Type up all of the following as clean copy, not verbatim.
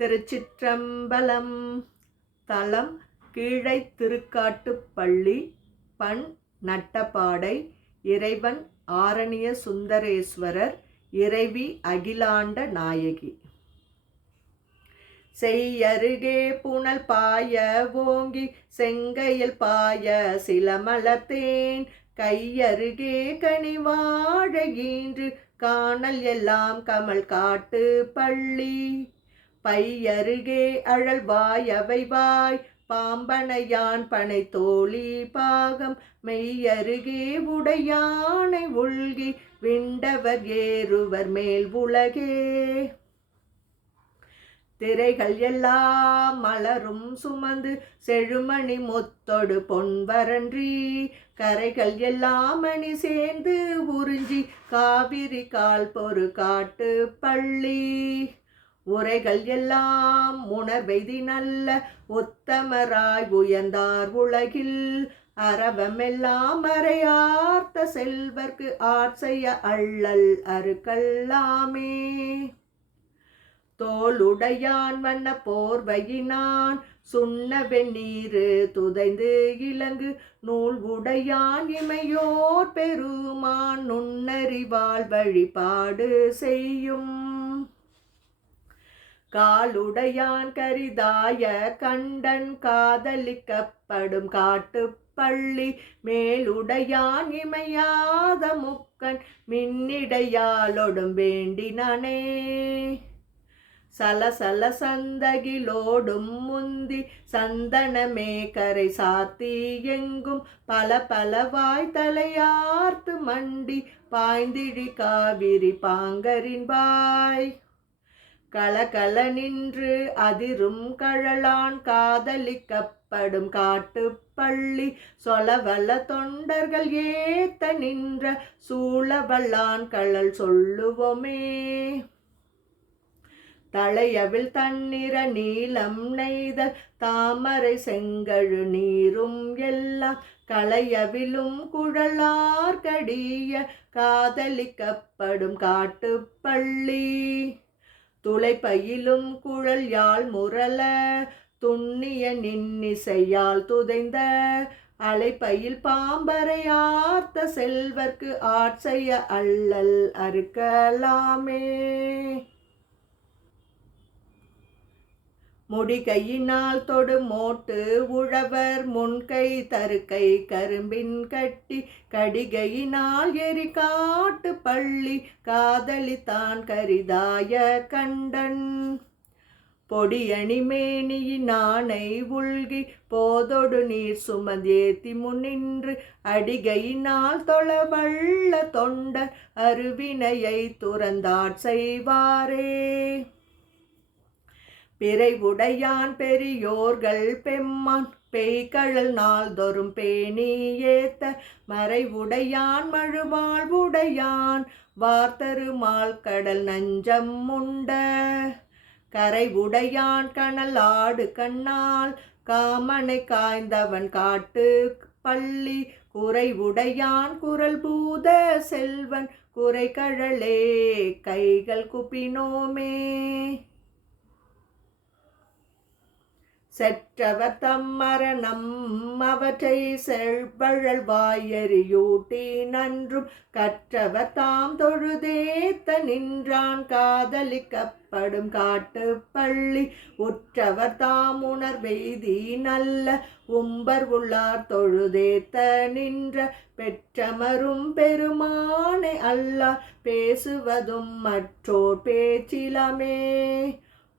திருச்சிற்றம்பலம். தலம் கீழை திருக்காட்டுப்பள்ளி. பண் நட்டபாடை. இறைவன் ஆரணிய சுந்தரேஸ்வரர். இறைவி அகிலாண்ட நாயகி. செய்யருகே புனல் பாய ஓங்கி செங்கையில் பாய சிலமலத்தேன் கையருகே கனிவாழகின்று காணல் எல்லாம் கமல் காட்டு பள்ளி. பையருகே அழல்வாய் அவைவாய் பாம்பனையான் பனை தோழி பாகம் மெய்யருகே உடையானை உள்கி விண்டவர் ஏறுவர் மேல் உலகே. திரைகள் எல்லாம் மலரும் சுமந்து செழுமணி முத்தொடு பொன்வரன்றி கரைகள் எல்லாம் மணி சேர்ந்து உறிஞ்சி காவிரி கால் பொறு காட்டு பள்ளி. உரைகள் எல்லாம் உணர்வெய்தி நல்ல உத்தமராய் உயர்ந்தார் உலகில் அரவமெல்லாம் மறையார்த்த செல்வர்க்கு ஆட்செய்ய அள்ளல் அருக்கல்லாமே. தோளுடையான் வண்ண போர்வையினான் சுண்ண வெந்நீரு துதைந்து இலங்கு நூல் உடையான் இமையோர் பெருமான் நுண்ணறிவால் வழிபாடு செய்யும். காலுடையான் கரிதாய கண்டன் காதலிக்கப்படும் காட்டு பள்ளி மேலுடையான் இமையாத முக்கன் மின்னிடையாலொடும் வேண்டினனே. சலசல சந்தகிலோடும் முந்தி சந்தனமே கரை சாத்தி எங்கும் பல பலவாய் தலையார்த்து மண்டி பாய்ந்திழி காவிரி பாங்கரின் வாய். கலகல நின்று அதிரும் கழலான் காதலிக்கப்படும் காட்டு பள்ளி சொலவல்ல தொண்டர்கள் ஏத்த நின்ற சூழவல்லான் கழல் சொல்லுவோமே. தலையவில் தன்னிற நீலம் நெய்தல் தாமரை செங்கழு நீரும் எல்லாம் களையவிலும் குழலார் கடிய காதலிக்கப்படும் காட்டு பள்ளி. துளைப்பையிலும் குழல் யாழ் முரள துண்ணிய நின்னிசையால் துதைந்த அலைப்பையில் பாம்பரையார்த்த செல்வர்க்கு ஆட்செய்ய அள்ளல் அறுக்கலாமே. முடிகையினால் தொடு மோட்டு உழவர் முன்கை தருக்கை கரும்பின் கட்டி கடிகையினால் எரி காட்டு பள்ளி காதலித்தான் கரிதாய கண்டன். பொடியணி மேனியினானை உள்கி போதொடு நீர் சுமந்தேத்தி முன்னின்று அடிகையினால் தொழவள்ள தொண்டர் அருவினையை துறந்தாட் செய்வாரே. பிறைவுடையான் பெரியோர்கள் பெம்மான் பெய்கழல் நாள்தொறும் பேணி ஏத்த மறைவுடையான் மழுவாழ்வுடையான் வார்த்தருமால் கடல் நஞ்சம் உண்ட கரைவுடையான் கனல் ஆடு கண்ணால் காமனை காய்ந்தவன் காட்டு பள்ளி குறைவுடையான் குரல் பூத செல்வன் குறை கழலே கைகள் குப்பினோமே. செற்றவர் தம் மரணம் அவற்றை செழ்வழல் வாயறியூட்டி நன்றும் கற்றவர் தாம் தொழுதேத்த நின்றான் காதலிக்கப்படும் காட்டு பள்ளி. உற்றவர் தாம் உணர்வெய்தி நல்ல உம்பர் உள்ளார் தொழுதேத்த நின்ற பெற்றமரும் பெருமானை அல்லார் பேசுவதும் மற்றோர் பேச்சிலமே.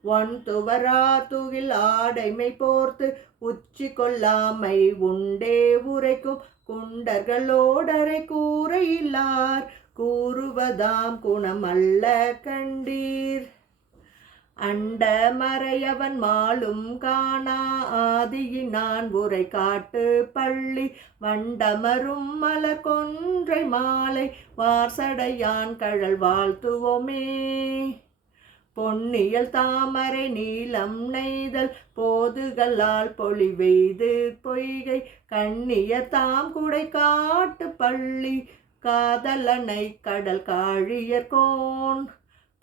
ஒன் துவரார் துகில் ஆடைமை போர்த்து உச்சி கொல்லாமை உண்டே உரைக்கும் குண்டர்களோடரை கூரையில்லார் கூறுவதாம் குணமல்ல கண்டீர். அண்ட மறையவன் மாலும் காணா ஆதியினான் உரை காட்டு பள்ளி வண்டமரும் மலர் கொன்றை மாலை வார்சடையான் கழல் வாழ்த்துவோமே. பொன்னியல் தாமரை நீலம் நெய்தல் போதுகளால் பொலிவெய்து பொய்கை கண்ணியர் தாம் குடை காட்டு பள்ளி காதலனை கடல் காழியர்கோன்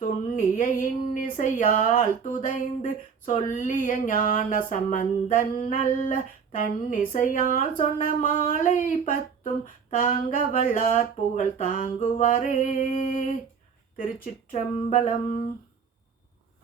துண்ணிய இன்னிசையால் துதைந்து சொல்லிய ஞான சம்பந்தன் நல்ல தன்னிசையால் சொன்ன மாலை 10 தாங்க வல்லார் புகழ் தாங்குவாரே. திருச்சிற்றம்பலம்.